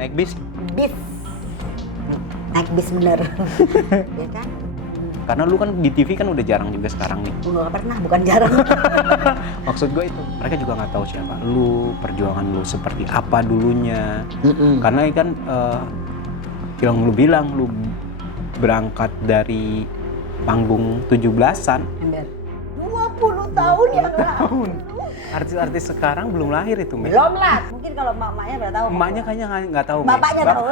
naik bis. Bis. Naik bis bener. Ya kan? Karena lu kan di TV kan udah jarang juga sekarang nih. Gue gak pernah, bukan jarang. Maksud gue itu, mereka juga nggak tahu siapa lu, perjuangan lu seperti apa dulunya. Karena kan yang lu bilang lu berangkat dari panggung 17-an. Bener. 20 tahun yang lalu. Artis-artis sekarang belum lahir itu, Mel. Belum lah. Mungkin kalau emaknya udah tahu. Emaknya kayaknya nggak tahu. Bapaknya tahu.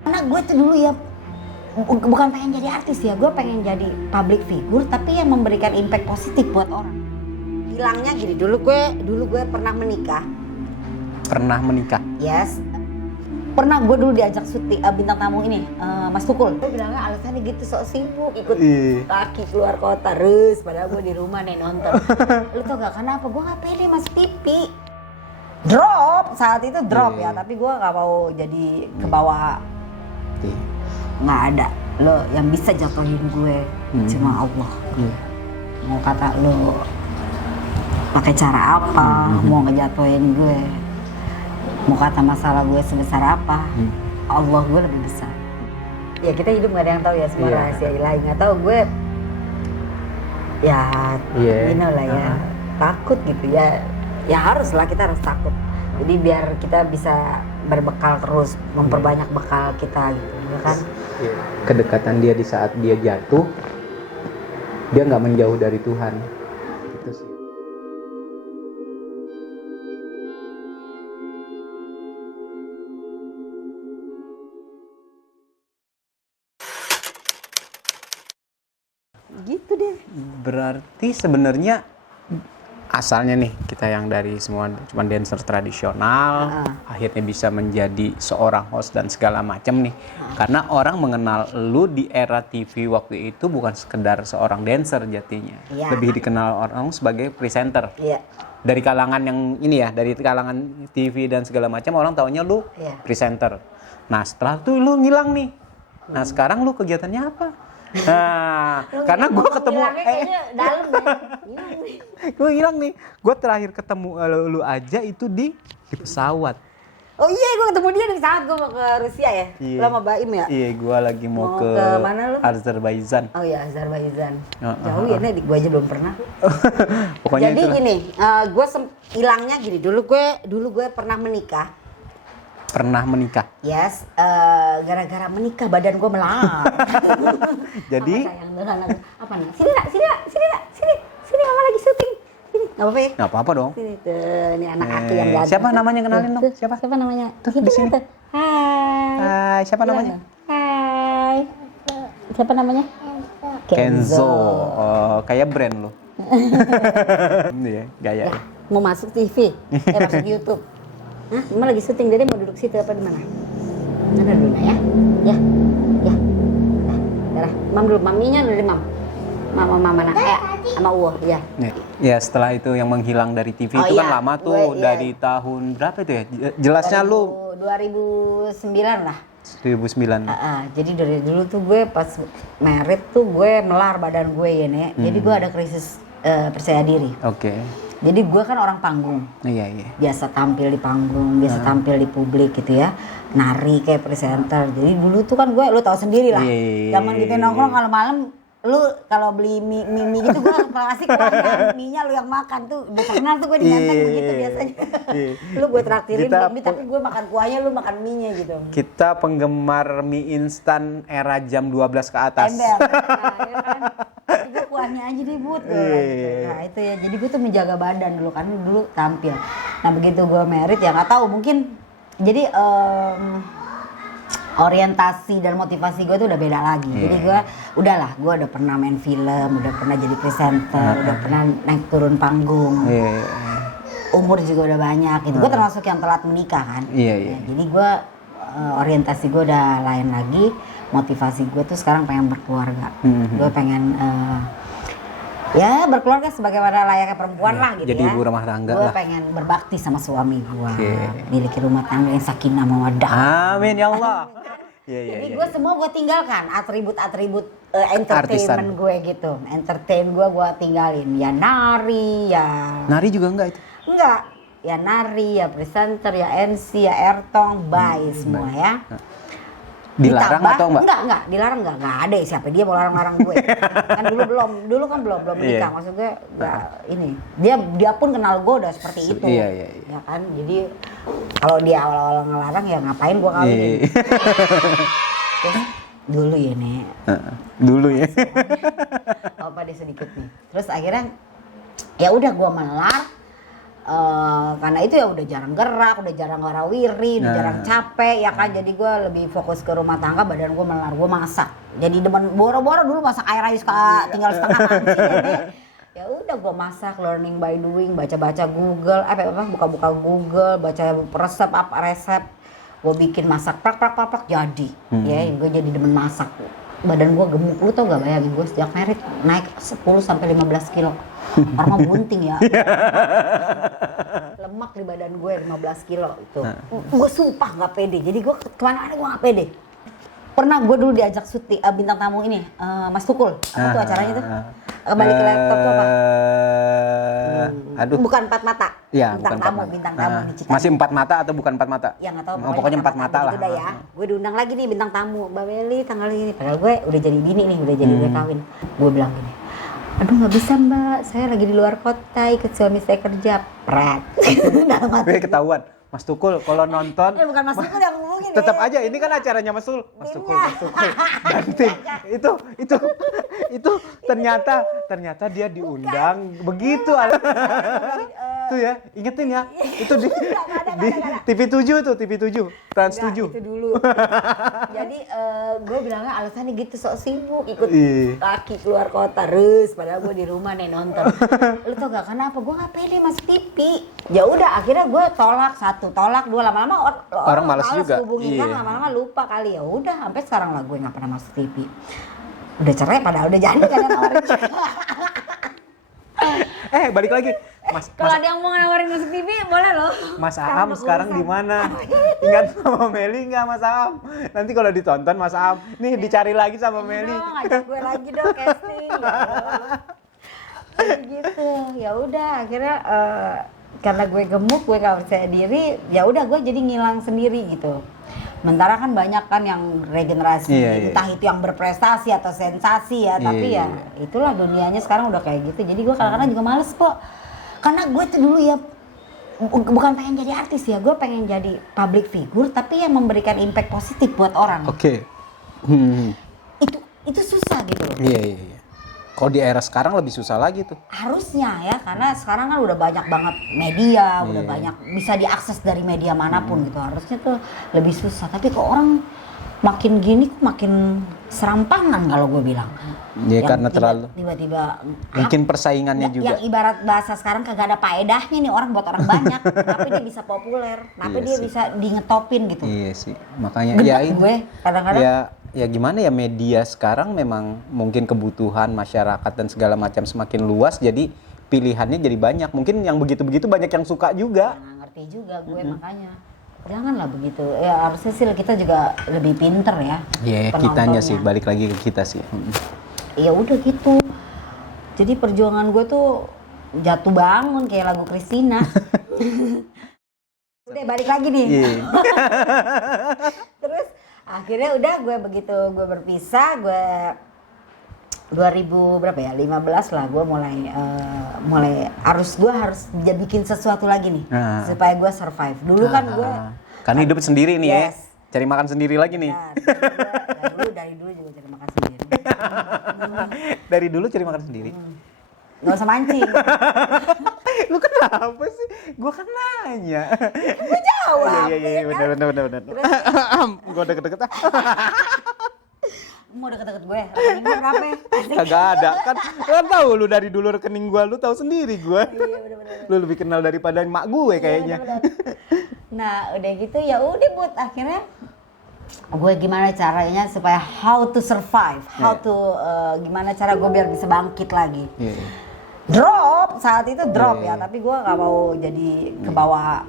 Karena gue tuh dulu ya bukan pengen jadi artis ya, gue pengen jadi public figure tapi yang memberikan impact positif buat orang. Bilangnya gini, dulu gue pernah menikah. Pernah menikah? Yes. Pernah gue dulu diajak syuting bintang tamu ini, Mas Tukul. Gue bilangnya alasannya gitu, sok sibuk ikut kaki keluar kota terus, padahal gue di rumah nih nonton. Lu tau gak kenapa? Gue gak pede masuk TV. Drop, saat itu drop ya, tapi gue gak mau jadi ke bawah. Nggak ada lo yang bisa jatuhin gue, cuma Allah. Mau kata lo pakai cara apa, mau ngejatuhin gue, mau kata masalah gue sebesar apa, Allah gue lebih besar. Ya kita hidup nggak ada yang tahu ya, semua rahasia ilahi. Nggak tahu gue, ya you know lah ya, takut gitu ya. Ya haruslah, kita harus takut. Jadi biar kita bisa berbekal terus, memperbanyak bekal kita gitu, ya kan? Kedekatan dia di saat dia jatuh, dia nggak menjauh dari Tuhan. Gitu sih. Gitu deh. Berarti sebenarnya asalnya nih kita yang dari semua cuma dancer tradisional, akhirnya bisa menjadi seorang host dan segala macam nih. Karena orang mengenal lu di era TV waktu itu bukan sekedar seorang dancer jatinya, lebih dikenal orang sebagai presenter. Dari kalangan yang ini ya, dari kalangan TV dan segala macam orang taunya lu presenter. Nah setelah itu lu ngilang nih. Nah sekarang lu kegiatannya apa? Nah, karena gue ketemu dalam gue hilang nih. Gue terakhir ketemu lu aja itu di pesawat. Oh iya, gue ketemu dia di saat gue mau ke Rusia ya. Lo sama Baim ya? Iya, gue lagi mau ke mana lu? Azerbaijan. Oh iya, Azerbaijan. Jauh ya nih, gue aja belum pernah. Pokoknya jadi gini, gue hilangnya gini. Dulu gue pernah menikah. Pernah menikah? Yes, gara-gara menikah badan gue melar. Jadi? Apa nih? Sini mama lagi syuting. Sini, nggak apa-apa ya? Nggak apa-apa dong. Sini tuh, ini anak aku yang ganteng. Siapa namanya, kenalin dong? Siapa namanya? Tuh di sini. Hai, siapa namanya? Hai. Siapa namanya? Kenzo. Kayak brand lo. Iya, gaya. Ya, mau masuk TV, masuk YouTube. Hah? Mama lagi syuting, Dede mau duduk situ apa di mana? Mana dulu ya? Ya. Nah, Mam dulu, maminya dari Mam. Mama nak, sama Uwo, ya. Ya setelah itu yang menghilang dari TV itu kan lama tuh, dari tahun berapa itu ya? Jelasnya 2009 lu 2009 lah. 2009. Jadi dari dulu tuh gue pas merit tuh gue melar badan gue ya nek. Jadi gue ada krisis percaya diri. Oke. Jadi gue kan orang panggung. Iya. Biasa tampil di panggung, biasa tampil di publik gitu ya. Nari kayak presenter. Jadi dulu tuh kan gue, lu tahu sendiri lah. Zaman kita nongkrong kalau malam, lu kalau beli mie gitu gue pasti keluarnya mie-nya lu yang makan tuh. Udah kenal tuh gue di Menteng begitu biasanya. Lu gue traktirin mie tapi gue makan kuahnya, lu makan mie-nya gitu. Kita penggemar mie instan era jam 12 ke atas. Ember. Ya kan? Gue kuahnya aja deh Bud. Nah itu ya, jadi gue tuh menjaga badan dulu kan, dulu tampil. Nah begitu gue merit ya nggak tahu mungkin jadi orientasi dan motivasi gue tuh udah beda lagi. Jadi gue udahlah, gue udah pernah main film, udah pernah jadi presenter, udah pernah naik turun panggung. Umur juga udah banyak gitu. Gue termasuk yang telat menikah kan. Jadi gue orientasi gue udah lain lagi. Motivasi gue tuh sekarang pengen berkeluarga. Gue pengen ya berkeluarga sebagaimana layaknya perempuan lah gitu. Jadi ya. ibu rumah tangga Gue lah. pengen berbakti sama suami gue. Miliki rumah tangga yang sakinah mawaddah. Amin ya Allah. Jadi gue semua gue tinggalkan atribut-atribut entertainment gue gitu. Entertain gue tinggalin. Ya nari, ya. Nari juga enggak itu? Enggak. Ya Nari, ya presenter, ya MC, ya Ertong, bye semua ya. Dilarang Ditambah, atau enggak? Enggak, dilarang enggak ada ya, siapa dia mau larang-larang gue. Kan dulu kan belum menikah, Iya. maksud gue enggak ini. Dia pun kenal gue udah seperti itu. Iya. Ya kan, jadi kalau dia awal-awal ngelarang ya ngapain gue kawinin. Iya. Terus dulu ya Nek. Dulu ya. Apa dia sedikit nih. Terus akhirnya ya udah gue melar. Karena itu ya udah jarang gerak, udah jarang warawiri, udah jarang capek ya kan, jadi gue lebih fokus ke rumah tangga, badan gue melar, gue masak. Jadi demen boro-boro dulu masak air aja tinggal setengah panci ya udah gue masak, learning by doing, baca-baca Google, buka-buka Google, baca resep gue bikin masak prak jadi. Ya gue jadi demen masak. Badan gue gemuk, lu tau gak, bayangin gue sejak merit naik 10-15 kilo. Orang mah bunting ya. Lemak di badan gue 15 kilo itu. Gue sumpah gak pede, jadi gue kemana-mana gue gak pede. Pernah gue dulu diajak syuting bintang tamu ini, Mas Tukul. Apa tuh acaranya tuh? Balik ke laptop tuh apa? Aduh. Bukan Empat Mata. Ya, bintang tamu di Cikarang. Masih 4 mata atau bukan 4 mata? Ya nggak tahu. Pokoknya 4 mata lah. Udah ya. Gue diundang lagi nih bintang tamu, Mbak Meli tanggal ini. Padahal gue udah jadi bini nih, udah kawin. Gue bilang gini, aduh nggak bisa Mbak, saya lagi di luar kota, ikut suami saya kerja. Prat. Gue ketahuan. Mas Tukul kalau nonton bukan Mas Tukul yang ngomongin. tetap aja ini kan acaranya Mas Tukul. Ganti. Itu ternyata dia diundang begitu. Tuh ya, ingetin ya. Itu di TV 7 tuh, TV 7, Trans 7. Itu dulu. Jadi gue bilangnya alasannya gitu, sok sibuk ikut laki keluar kota terus, padahal gue di rumah nih nonton. Lu tau gak kenapa? Gue gak pede masuk TV. Ya udah akhirnya gue tolak 1, tolak 2, lama-lama orang malas juga. Hubungin kan, lama-lama lupa kali. Ya udah sampai sekarang lah gue nggak pernah masuk TV. Udah cerai padahal udah jadi kan nawarin. Balik lagi. Kalau ada yang mau nawarin masuk TV boleh loh. Mas Aam sekarang di mana? Ingat sama Meli nggak Mas Aam? Nanti kalau ditonton Mas Aam, nih dicari lagi sama Meli. Ngajak gue lagi dong casting. Gitu. Ya udah akhirnya karena gue gemuk, gue gak percaya diri, ya udah gue jadi ngilang sendiri gitu. Sementara kan banyak kan yang regenerasi, entah itu yang berprestasi atau sensasi ya, tapi ya itulah dunianya sekarang udah kayak gitu. Jadi gue kadang-kadang juga males kok, karena gue tuh dulu ya bukan pengen jadi artis ya, gue pengen jadi public figure tapi yang memberikan impact positif buat orang. Oke. Itu susah gitu loh. Iya. Kalau di era sekarang lebih susah lagi tuh. Harusnya ya, karena sekarang kan udah banyak banget media, udah banyak bisa diakses dari media manapun gitu. Harusnya tuh lebih susah. Tapi kok orang makin gini makin serampangan kalau gue bilang. Iya karena terlalu. Tiba-tiba. Mungkin persaingannya juga. Yang ibarat bahasa sekarang kagak ada faedahnya nih orang buat orang banyak. Tapi dia bisa populer. Tapi dia bisa dingetopin gitu. Iya sih. Makanya Gedek gue kadang-kadang. Ya gimana ya, media sekarang memang mungkin kebutuhan masyarakat dan segala macam semakin luas, jadi pilihannya jadi banyak. Mungkin yang begitu-begitu banyak yang suka juga. Nah, ngerti juga gue makanya. Janganlah begitu. Ya harusnya sih kita juga lebih pinter ya. Iya, kitanya sih, balik lagi ke kita sih. Ya udah gitu. Jadi perjuangan gue tuh jatuh bangun kayak lagu Christina. Udah balik lagi nih. Terus akhirnya udah gue begitu gue berpisah, gue 2000 berapa ya, 15 lah gue mulai harus bikin sesuatu lagi nih supaya gue survive. Dulu kan gue kan hidup sendiri nih ya, cari makan sendiri lagi nih. Dari dulu juga cari makan sendiri. Dari dulu cari makan sendiri. Gak usah mancing. Lu kenapa sih? Gua kan nanya. Gue jawab. Iya, benar. Gua deket-deket Mau deket-deket gue, rekening gue berapa? Kagak ada, kan tahu lu dari dulu rekening gua, lu tahu sendiri gua. Iya, bener. Lu lebih kenal daripada emak gue kayaknya. Bener. Nah, udah gitu ya udah buat akhirnya gue gimana caranya supaya how to survive, gimana cara gue biar bisa bangkit lagi. Drop saat itu ya, tapi gue nggak mau jadi ke bawah.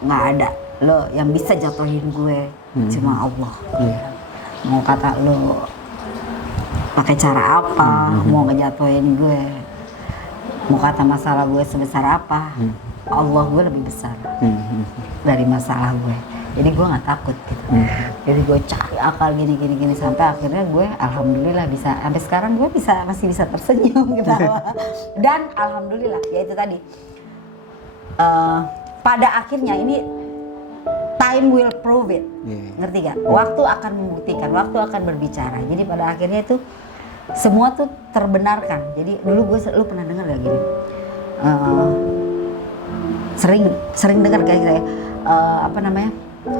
Nggak ada lo yang bisa jatuhin gue, cuma Allah. Mau kata lo pakai cara apa, mau ngejatuhin gue, mau kata masalah gue sebesar apa, Allah gue lebih besar dari masalah gue. Jadi gue nggak takut gitu. Jadi gue cari akal gini sampai akhirnya gue alhamdulillah bisa sampai sekarang gue masih bisa tersenyum ketawa. Dan alhamdulillah ya itu tadi. Pada akhirnya ini time will prove it. Ngerti gak? Waktu akan membuktikan, waktu akan berbicara. Jadi pada akhirnya itu semua tuh terbenarkan. Jadi dulu lu pernah dengar gak gini? Sering dengar kayak gitu ya.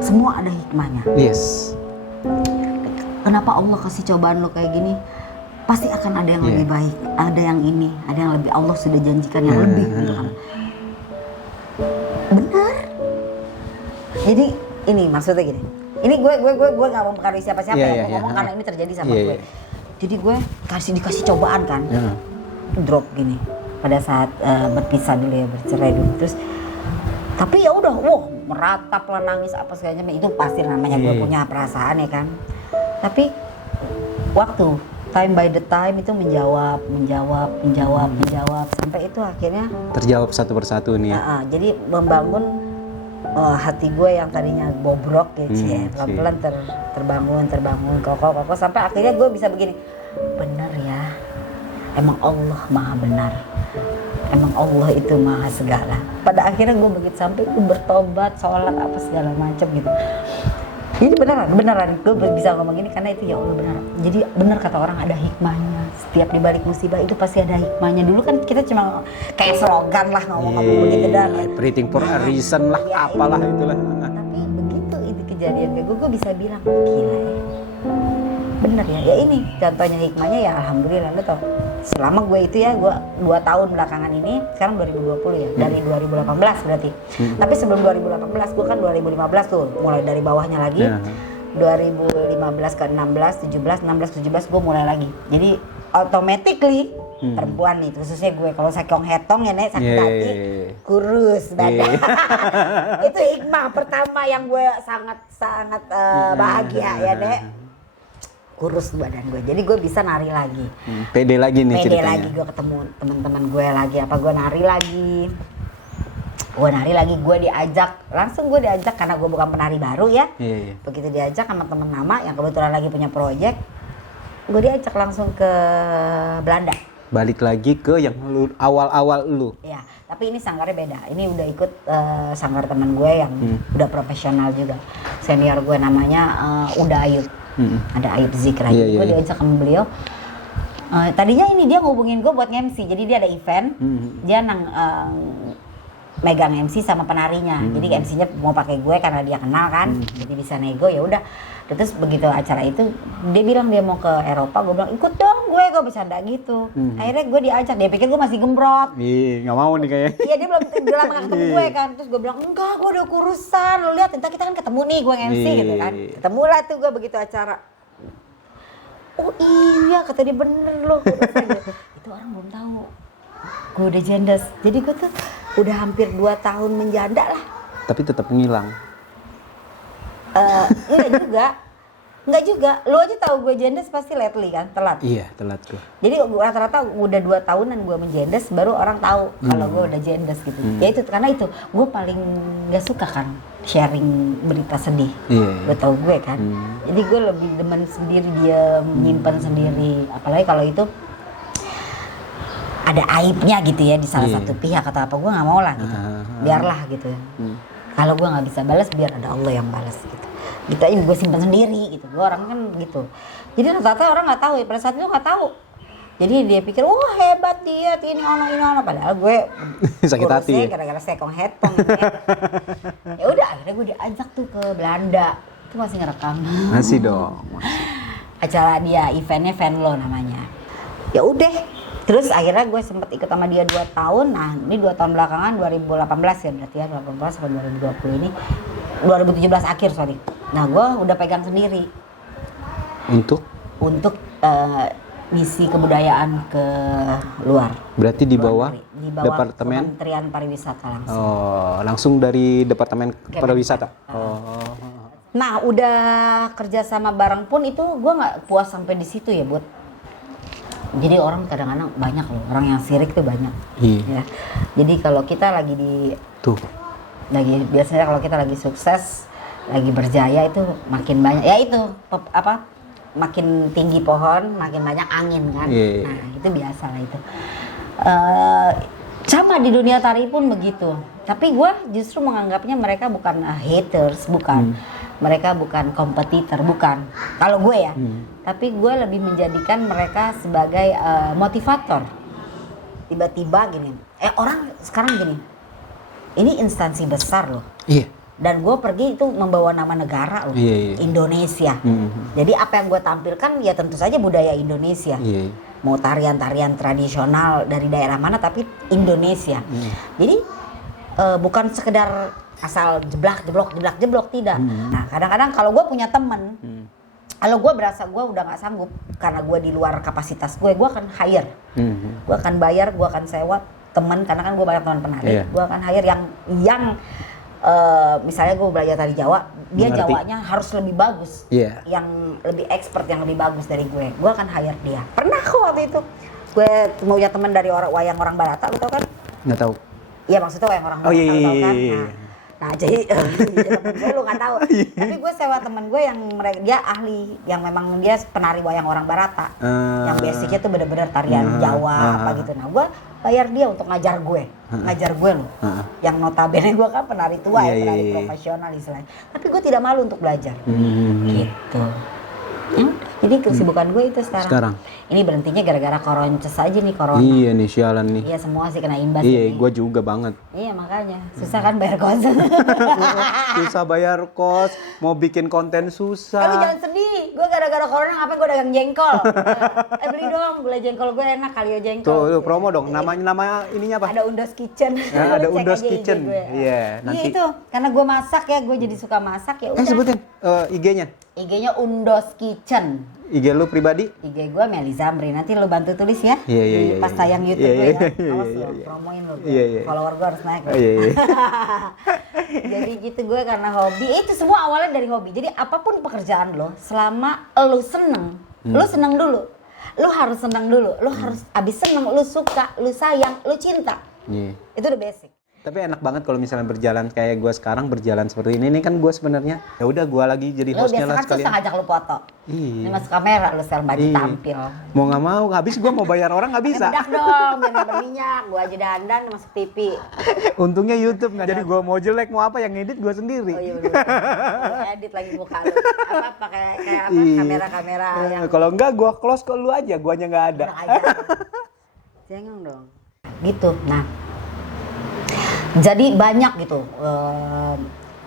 Semua ada hikmahnya. Yes. Kenapa Allah kasih cobaan lo kayak gini? Pasti akan ada yang lebih baik. Ada yang ini, ada yang lebih. Allah sudah janjikan yang lebih gitu kan. Benar. Jadi ini maksudnya gini. Ini gue nggak mau mempengaruhi siapa-siapa ya. Gue ngomong karena ini terjadi sama gue. Jadi gue dikasih cobaan kan. Drop gini. Pada saat berpisah dulu ya, bercerai dulu. Terus tapi ya udah, meratap lah, nangis apa segala macam, itu pasti namanya gue punya perasaan ya kan. Tapi waktu time by the time itu menjawab sampai itu akhirnya terjawab satu persatu nih ya. Jadi membangun hati gue yang tadinya bobrok ya, pelan-pelan terbangun kokoh sampai akhirnya gue bisa begini. Benar ya, emang Allah maha benar. Emang Allah itu maha segala. Pada akhirnya gue begitu sampai gue bertobat, sholat apa segala macam gitu. Ini beneran gue bisa ngomong ini karena itu ya Allah benar. Jadi benar kata orang ada hikmahnya. Setiap di balik musibah itu pasti ada hikmahnya. Dulu kan kita cuma kayak slogan lah ngomong-ngomong begitu dah. Everything for a reason lah, apalah itulah. Tapi begitu itu kejadian kayak gue bisa bilang gila ya. Bener ya ini contohnya hikmahnya ya alhamdulillah. Lo tau selama gue itu ya, gue 2 tahun belakangan ini, sekarang 2020 ya, dari 2018 berarti. Tapi sebelum 2018 gue kan 2015 tuh mulai dari bawahnya lagi. 2015 ke 16, 17 gue mulai lagi. Jadi automatically perempuan nih, khususnya gue kalau sakong hetong ya nek sakit hati, kurus badan. Itu hikmah pertama yang gue sangat bahagia ya nek. Kurus badan gue, jadi gue bisa nari lagi. Pede lagi nih ceritanya. Pede lagi, gue ketemu teman-teman gue lagi, gue nari lagi, gue diajak karena gue bukan penari baru ya. Begitu diajak sama temen lama yang kebetulan lagi punya proyek, gue diajak langsung ke Belanda. Balik lagi ke yang awal-awal lu. Ya, tapi ini sanggarnya beda. Ini udah ikut sanggar teman gue yang udah profesional juga. Senior gue namanya Uda Ayub. Ada Ayub Zikra. Gue diajak sama beliau. Tadinya ini dia ngubungin gue buat MC. Jadi dia ada event. Dia megang MC sama penarinya. Jadi MC-nya mau pakai gue karena dia kenal kan. Jadi bisa nego ya udah. Terus begitu acara itu dia bilang dia mau ke Eropa. Gue bilang ikut dong gue bercanda gitu. Akhirnya gue diajak. Dia pikir gue masih gembrot. Nggak mau nih kayaknya. Iya dia belum lama gak ketemu gue kan. Terus gue bilang enggak, gue udah kurusan. Lo lihat entar kita kan ketemu nih gue MC gitu kan. Ketemulah tuh gue begitu acara. Oh iya kata dia bener loh. Itu orang belum tahu. Gue udah jendes. Jadi gue tuh udah hampir 2 tahun menjanda lah. Tapi tetap ngilang. Enggak juga. Lo aja tahu gue jendes pasti lately kan, telat. Iya, telat gue. Jadi rata-rata udah 2 tahunan gue menjendes baru orang tahu kalau gue udah jendes gitu. Ya itu karena itu gue paling gak suka kan sharing berita sedih. Lo tau gue kan. Jadi gue lebih demen sendiri, dia menyimpan sendiri. Apalagi kalau itu ada aibnya gitu ya di salah satu pihak atau apa, gue nggak mau lah gitu. Biarlah gitu. Kalau gue nggak bisa balas, biar ada Allah yang balas gitu. Gitu aja gue simpan sendiri gitu. Gue orang kan gitu. Jadi rata-rata orang nggak tahu ya, pada saat itu nggak tahu. Jadi dia pikir, wah hebat dia, ini ono. Padahal gue sakit hati. Gara-gara sekong hetong. Ya udah akhirnya gue diajak tuh ke Belanda. Itu masih ngerekam. Masih dong. Acara dia, eventnya Venlo namanya. Ya udah. Terus akhirnya gue sempet ikut sama dia 2 tahun. Nah ini 2 tahun belakangan 2018 ya berarti ya, 2018 sampai 2020 ini 2017 akhir sorry. Nah gue udah pegang sendiri. Untuk misi kebudayaan ke luar. Berarti di bawah Departemen Kementerian Pariwisata langsung. Oh, langsung dari Departemen Pariwisata. Nah udah kerja sama bareng pun itu gue nggak puas sampai di situ ya Bud. Jadi orang kadang-kadang banyak loh, orang yang sirik tuh banyak. Iya. Ya. Jadi kalau kita lagi biasanya kalau kita lagi sukses, lagi berjaya itu makin banyak. Ya itu makin tinggi pohon, makin banyak angin kan. Iya. Nah itu biasa lah itu. Sama di dunia tari pun begitu. Tapi gue justru menganggapnya mereka bukan haters, bukan. Mereka bukan kompetitor, bukan. Kalau gue ya. Tapi gue lebih menjadikan mereka sebagai motivator. Tiba-tiba gini. Orang sekarang gini. Ini instansi besar loh. Iya. Dan gue pergi itu membawa nama negara loh. Iya. Indonesia. Jadi apa yang gue tampilkan ya tentu saja budaya Indonesia. Iya. Mau tarian-tarian tradisional dari daerah mana tapi Indonesia. Jadi bukan sekedar asal jeblak tidak. Nah kadang-kadang kalau gue punya temen, kalau gue berasa gue udah nggak sanggup karena gue di luar kapasitas gue akan hire, gue akan bayar, gue akan sewa temen karena kan gue banyak teman penari, gue akan hire yang misalnya gue belajar tari Jawa, dia Mengerti. Jawanya harus lebih bagus, yang lebih expert, yang lebih bagus dari gue akan hire dia. Pernah kok waktu itu gue mau punya teman dari wayang orang Barata, lu tau kan? Nggak tahu. Iya maksudnya wayang orang Barata, lu tau kan? Nah jadi temen gue lu nggak tahu, tapi gue sewa temen gue yang dia ahli, yang memang dia penari wayang orang Barata, yang basicnya tuh bener-bener tarian Jawa apa gitu. Nah gue bayar dia untuk ngajar gue loh, yang notabene gue kan penari tua ya, penari profesional istilahnya. Tapi gue tidak malu untuk belajar, gitu. Jadi kesibukan gue itu sekarang. Ini berhentinya gara-gara koronces aja nih, corona. Iya nih, sialan nih. Iya semua sih kena imbas. Iya, gue juga banget. Iya makanya, susah kan bayar kos. Susah bayar kos, mau bikin konten susah. Lu jangan sedih, gue gara-gara corona ngapain gue dagang jengkol. Beli dong, gulai jengkol gue enak, Kalio jengkol. Tuh, promo dong, nama ininya apa? Ada Undos Kitchen. Ya, ada Cek Undos aja IG Kitchen. gue. Iya, nanti. Iya itu, karena gue masak ya, gue jadi suka masak ya udah. Sebutin IG-nya. IG-nya Undos Kitchen. IG lu pribadi? IG gue Meli Zamri, nanti lu bantu tulis ya. Iya. Pas tayang YouTube gue ya. Awas Iya. lo, promoin lo. Iya. Follower gue harus naik. Iya. Jadi gitu gue karena hobi. Itu semua awalnya dari hobi. Jadi apapun pekerjaan lo, selama lo seneng, lo seneng dulu. Lo harus seneng dulu. Lo harus abis seneng, lo suka, lo sayang, lo cinta. Iya. Itu udah basic. Tapi enak banget kalau misalnya berjalan kayak gue sekarang berjalan seperti ini. Ini kan gue sebenarnya ya udah gue lagi jadi Lo hostnya biasa lah kan sekalian. susah ngajak lo foto. Iya. Ini masuk kamera lo setel baju tampil. Mau nggak mau, habis gue mau bayar orang nggak bisa. Bedak dong, biar nggak berminyak. Gue aja dandan masuk TV. Untungnya YouTube nggak jadi gue mau jelek mau apa yang ngedit gue sendiri. Oh iya bener. Lo edit lagi muka lo. Apa pakai kayak apa kamera-kamera yang Kalau enggak gue close ke lu aja, guanya nggak ada. enak aja. Jangan dong. Gitu. Nah. Jadi banyak gitu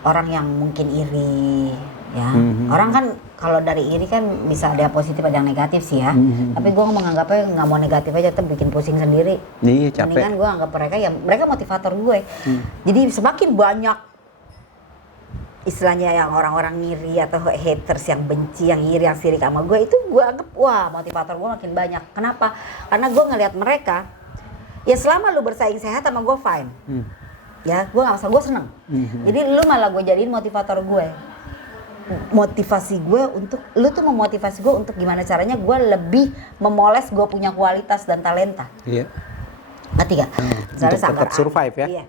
orang yang mungkin iri ya. Orang kan kalau dari iri kan bisa ada yang positif ada yang negatif sih ya. Tapi gue menganggapnya nggak mau negatif aja, tetap bikin pusing sendiri. Nih capek. Mendingan gue anggap mereka motivator gue. Jadi semakin banyak istilahnya yang orang-orang ngiri atau haters yang benci, yang iri, yang sirik sama gue, itu gue anggap wah motivator gue makin banyak. Kenapa? Karena gue ngelihat mereka ya selama lu bersaing sehat sama gue fine. Ya, gue gak masalah, gue seneng. Jadi lu malah gue jadiin motivator gue. Motivasi gue untuk, lu tuh memotivasi gue untuk gimana caranya gue lebih memoles gue punya kualitas dan talenta. Iya. Ngerti gak? Untuk tetap survive ya. Iya.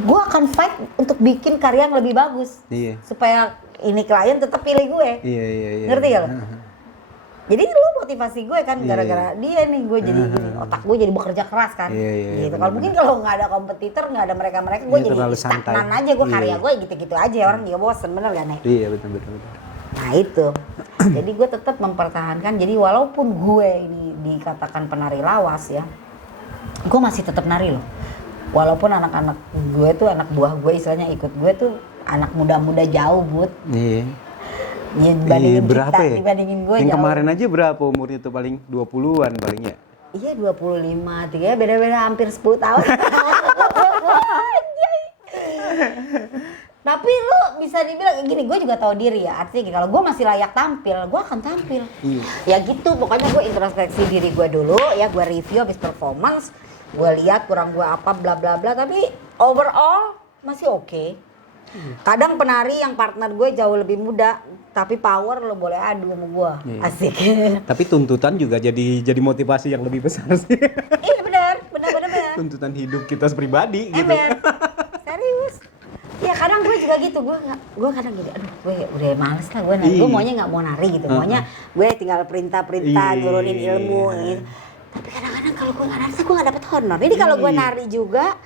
Gue akan fight untuk bikin karya yang lebih bagus. Iya. Supaya ini klien tetap pilih gue. Iya. Ngerti gak lo? Jadi lu motivasi gue kan gara-gara dia nih gue jadi gini, otak gue jadi bekerja keras kan. Iya, gitu. Kalau mungkin kalau nggak ada kompetitor, nggak ada mereka-mereka, gue jadi stagnan aja, gue karya gue gitu-gitu aja, orang juga bosen, bener gak nih? Iya betul. Nah itu, jadi gue tetap mempertahankan. Jadi walaupun gue ini dikatakan penari lawas ya, gue masih tetap nari loh. Walaupun anak-anak gue tuh, anak buah gue istilahnya ikut gue tuh anak muda-muda jauh Bud. Iya. Ya, dibandingin berapa kita, ya? dibandingin gue yang jauh. kemarin aja berapa umurnya tuh paling 20-an paling ya? Iya 25, 3 beda-beda hampir 10 tahun. Tapi lu bisa dibilang gini, gue juga tahu diri ya. Artinya gini, kalau gue masih layak tampil, gue akan tampil. Iya. Ya gitu, pokoknya gue introspeksi diri gue dulu ya, gue review habis performance, gue lihat kurang gue apa bla bla bla, tapi overall masih oke. Kadang penari yang partner gue jauh lebih muda, tapi power lo boleh adu sama gue. Iya. Asik. Tapi tuntutan juga jadi motivasi yang lebih besar sih. Iya benar. Tuntutan hidup kita pribadi gitu. Ember. Serius. Ya kadang gue juga gitu, gue kadang gitu, aduh gue udah males lah gue nari, gue maunya nggak mau nari gitu, maunya gue tinggal perintah nurunin ilmu gitu. Tapi kadang-kadang kalau gue nggak nari, gue nggak dapet honor. Jadi kalau gue nari juga,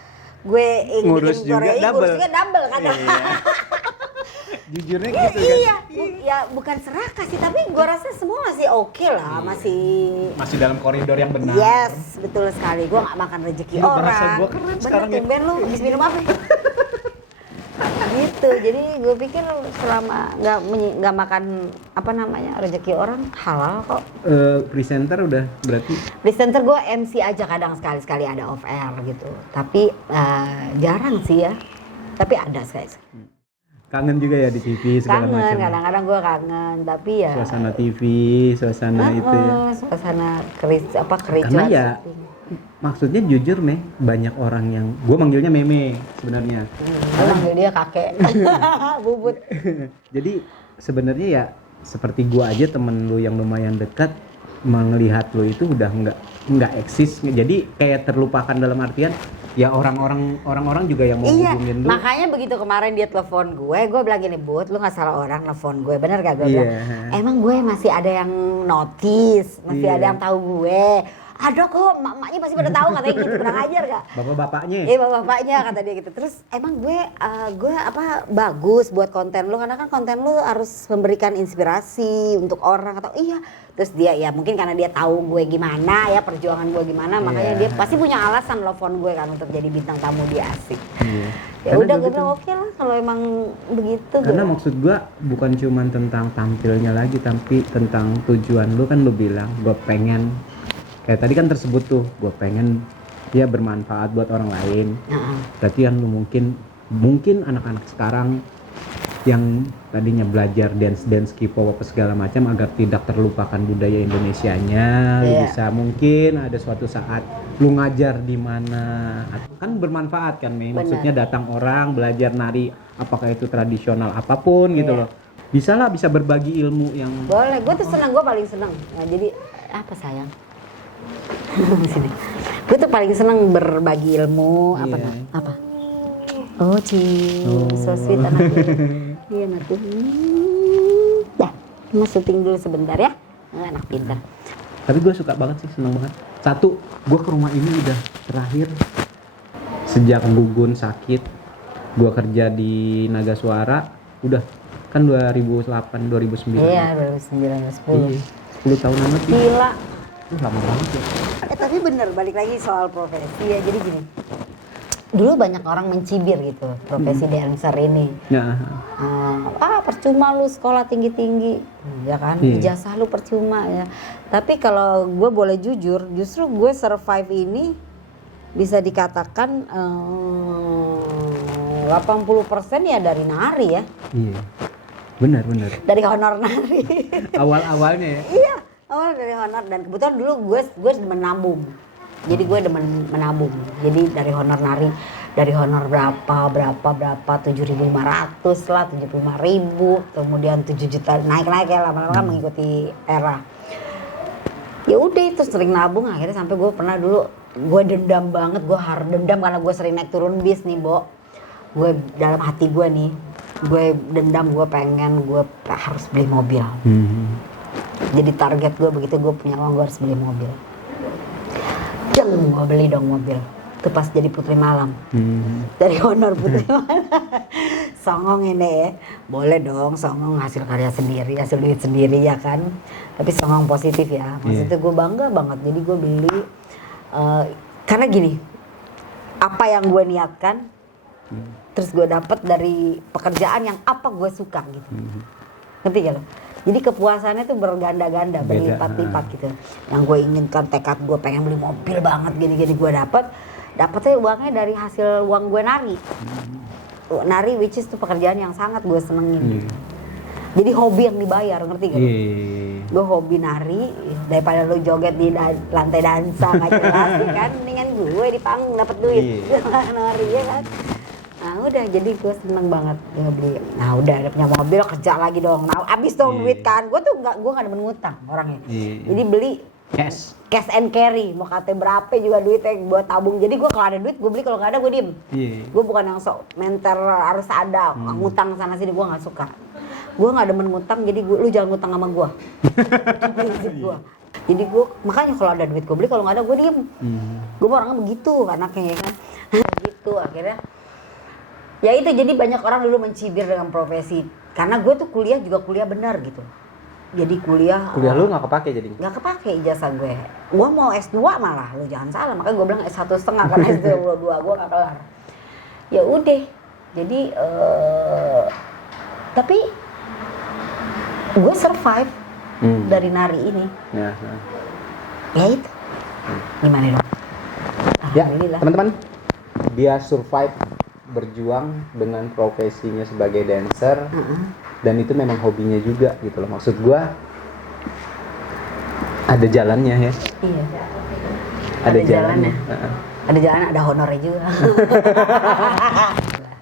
gue ngurus juga double kadang. Jujurnya gitu kan. Iya, ya bukan serakah sih, tapi gue rasa semua masih oke lah, masih dalam koridor yang benar. yes, betul sekali. Gue nggak makan rezeki Lu orang. bahasa gua keren sekarang ya. Tumben lu habis minum apa? Gitu. Jadi gue pikir selama nggak makan apa namanya rezeki orang halal kok. Presenter udah berarti. Presenter gue MC aja kadang sekali-sekali ada off air gitu. Tapi jarang sih ya. Tapi ada sekali. Kangen juga ya di TV segala macam. Kangen, kadang-kadang gue kangen. Tapi ya. Suasana TV, suasana itu ya. Suasana kericuan. Karena ya maksudnya jujur Meh, banyak orang yang gue manggilnya Meme sebenarnya. Gue manggil dia kakek. Bubut. Jadi sebenarnya ya seperti gue aja, temen lu yang lumayan dekat melihat lu itu udah nggak eksis. Jadi kayak terlupakan dalam artian ya orang-orang juga yang mau hubungin lu. Makanya begitu kemarin dia telepon gue bilang gini, Bud, lu nggak salah orang telepon gue, bener gak? Gue bilang, emang gue masih ada yang notice, masih ada yang tahu gue. Ada kok, maknya pasti pada tahu katanya gitu, kurang ajar gak? Bapak-bapaknya? Iya bapak-bapaknya kata dia gitu. Terus emang gue bagus buat konten lu, karena kan konten lu harus memberikan inspirasi untuk orang atau iya. Terus dia ya mungkin karena dia tahu gue gimana ya, perjuangan gue gimana, makanya dia pasti punya alasan telepon gue kan untuk jadi bintang tamu di Asik. Ya udah gue bilang oke lah kalau emang begitu. Karena maksud gue bukan cuma tentang tampilnya lagi, tapi tentang tujuan lu kan, lu bilang gue pengen kayak tadi kan tersebut tuh, gue pengen dia bermanfaat buat orang lain. Berarti kan lu mungkin anak-anak sekarang yang tadinya belajar dance K-pop apa segala macam agar tidak terlupakan budaya Indonesianya, bisa mungkin ada suatu saat lu ngajar di mana, kan bermanfaat kan Mei. Maksudnya datang orang belajar nari, apakah itu tradisional apapun gitu loh. Bisa berbagi ilmu yang boleh. Gue tuh senang, gue paling senang. Nah, jadi apa sayang? Sini. Gue tuh paling senang berbagi ilmu. Apa? Oh, so sweet anaknya. Iya nanti. Dah, mau syuting dulu sebentar ya. Anak pintar. Tapi gue suka banget sih, seneng banget. Satu, gue ke rumah ini udah terakhir sejak Gugun sakit. Gue kerja di Naga Suara, udah kan 2008, 2009. Iya, 2009, 2010. 10 tahun amat sih. Gila. Lama banget ya. Tapi bener, balik lagi soal profesi ya. Jadi gini, dulu banyak orang mencibir gitu profesi dancer ini. Percuma lu sekolah tinggi-tinggi, ya kan? Ijazah lu percuma ya. Tapi kalau gue boleh jujur, justru gue survive ini bisa dikatakan 80% ya dari nari ya. Iya, benar. Dari honor nari. Awal-awalnya ya. Iya, awal dari honor, dan kebetulan dulu gue demen nabung. Jadi gue demen menabung. Jadi dari honor nari, dari honor berapa 7.500 lah, 75.000, kemudian 7 juta, naik ya lama-lama kan mengikuti era. Ya udah itu sering nabung, akhirnya sampai gue pernah dulu gue dendam banget, gue harus dendam karena gue sering naik turun bis nih, Bo. Gue dalam hati gue nih, gue dendam, gue pengen gue harus beli mobil. Jadi target gue begitu gue punya uang, gue harus beli mobil. Gue beli dong mobil. Itu pas jadi Putri Malam. Dari honor Putri Malam. Songong ini ya. Boleh dong songong, hasil karya sendiri, hasil duit sendiri ya kan. Tapi songong positif ya. Maksudnya gue bangga banget. Jadi gue beli. Karena gini, apa yang gue niatkan, terus gue dapet dari pekerjaan yang apa gue suka gitu. Ngerti gak lo? Jadi kepuasannya tuh berganda-ganda, berlipat-lipat gitu. Yang gue inginkan, tekad gue pengen beli mobil banget, gini-gini gue dapetnya uangnya dari hasil uang gue nari. Nari which is tuh pekerjaan yang sangat gue senengin. Jadi hobi yang dibayar, ngerti gak? Gue hobi nari, daripada lo joget di lantai dansa gak jelas ya kan. Mendingan gue di panggung dapet duit. Nari ya kan. udah jadi gue seneng banget dia beli. Nah udah ada punya mobil, kerja lagi dong. Nah abis dong duit kan. Gue nggak demen ngutang orangnya. Jadi beli cash and carry. Mau kata berapa juga duitnya buat tabung. Jadi gue kalau ada duit gue beli, kalau nggak ada gue diem. Gue bukan yang sok menter harus ada ngutang sana sini, gue nggak suka. Gue nggak demen ngutang, jadi lu jangan ngutang sama gue. Prinsip gue. Jadi gue makanya kalau ada duit gue beli, kalau nggak ada gue diem. Gue orangnya begitu anaknya ya kan. Gitu akhirnya. Ya itu, jadi banyak orang dulu mencibir dengan profesi. Karena gue tuh kuliah benar gitu. Jadi kuliah lu nggak kepake jadi? Nggak kepake ijazah gue. Gue mau S2 malah, lu jangan salah. Makanya gue bilang S1,5 karena S2 gue nggak kelar. Ya udah. Jadi tapi gue survive dari nari ini. Ya itu. Gimana dong? Ya, teman-teman, dia survive berjuang dengan profesinya sebagai dancer, dan itu memang hobinya juga gitu loh. Maksud gua ada jalannya ya. Iya. Ada jalannya. Ada jalan, ada honornya juga.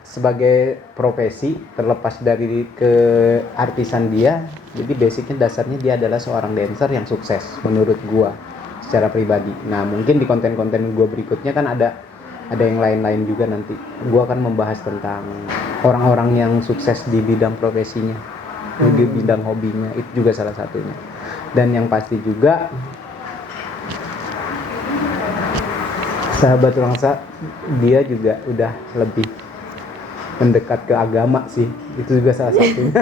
Sebagai profesi, terlepas dari keartisan dia, jadi basicnya dasarnya dia adalah seorang dancer yang sukses menurut gua secara pribadi. Nah mungkin di konten-konten gua berikutnya kan ada yang lain-lain juga nanti. Gua akan membahas tentang orang-orang yang sukses di bidang profesinya, di bidang hobinya, itu juga salah satunya. Dan yang pasti juga sahabat Rangsa, dia juga udah lebih mendekat ke agama sih, itu juga salah satunya.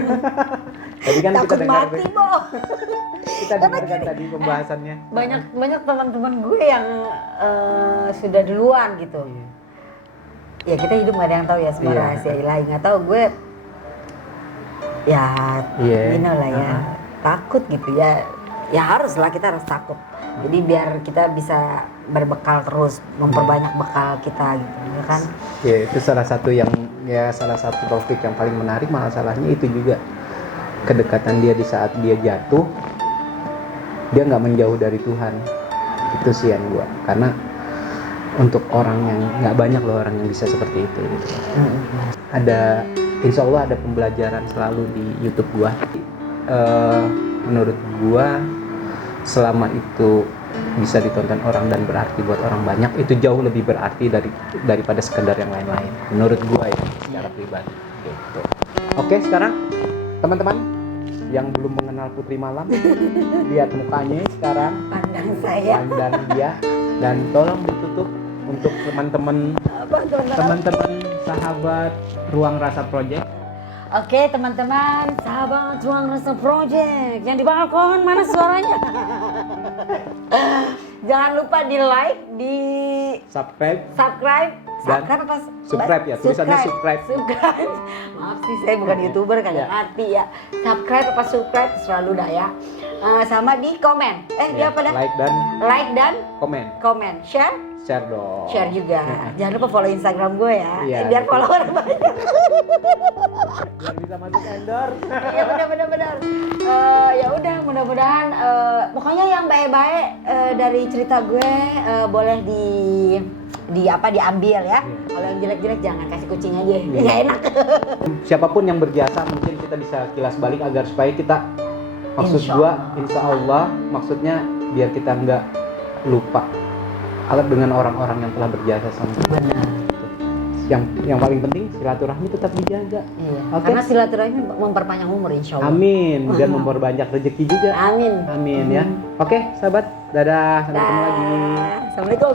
Tadi kan takut kita dengar mati, Bo. kita dengarkan tadi pembahasannya. Banyak teman-teman gue yang sudah duluan gitu. Ya kita hidup nggak ada yang tahu ya, semua rahasia ilahi. Nggak tahu gue, ya lah ya, takut gitu ya. Ya haruslah, kita harus takut. Jadi biar kita bisa berbekal terus, memperbanyak bekal kita gitu, ya kan? Ya itu salah satu topik yang paling menarik. Masalahnya itu juga kedekatan dia di saat dia jatuh, dia nggak menjauh dari Tuhan. Itu sih yang gua, karena untuk orang yang nggak banyak loh orang yang bisa seperti itu gitu. Ada, insya Allah ada pembelajaran selalu di YouTube gua. Menurut gua selama itu bisa ditonton orang dan berarti buat orang banyak, itu jauh lebih berarti daripada sekedar yang lain-lain menurut gua ya, secara pribadi gitu. Oke, sekarang teman-teman yang belum mengenal Putri Malam, lihat mukanya sekarang, pandang dia, dan tolong ditutup untuk teman-teman sahabat Ruang Rasa Project. Oke teman-teman, sahabat Ruang Rasa Project yang di balkon, mana suaranya? Jangan lupa di like, di subscribe ya, tulisannya subscribe. Maaf sih, saya bukan YouTuber, kagak ngerti ya. Subscribe selalu dah ya. Sama di komen. Dia apa dah? Like dan komen. Share dong. Share juga. Jangan lupa follow Instagram gue ya. Biar follower banyak. Biar bisa masuk endorse. Ya benar. Ya udah, mudah-mudahan pokoknya yang baik-baik dari cerita gue boleh diambil ya. Kalau yang jelek-jelek jangan, kasih kucing aja. Nggak enak. Siapapun yang berjasa mungkin kita bisa kilas balik agar supaya kita, insya Allah maksudnya biar kita nggak lupa dengan orang-orang yang telah berjasa sama kita. Benar. Yang paling penting silaturahmi tetap dijaga. Iya. Okay? Karena silaturahmi memperpanjang umur, insya Allah. Amin. Dan memperbanyak rezeki juga. Amin ya. Oke, sahabat. Dadah. Sampai ketemu lagi. Assalamualaikum.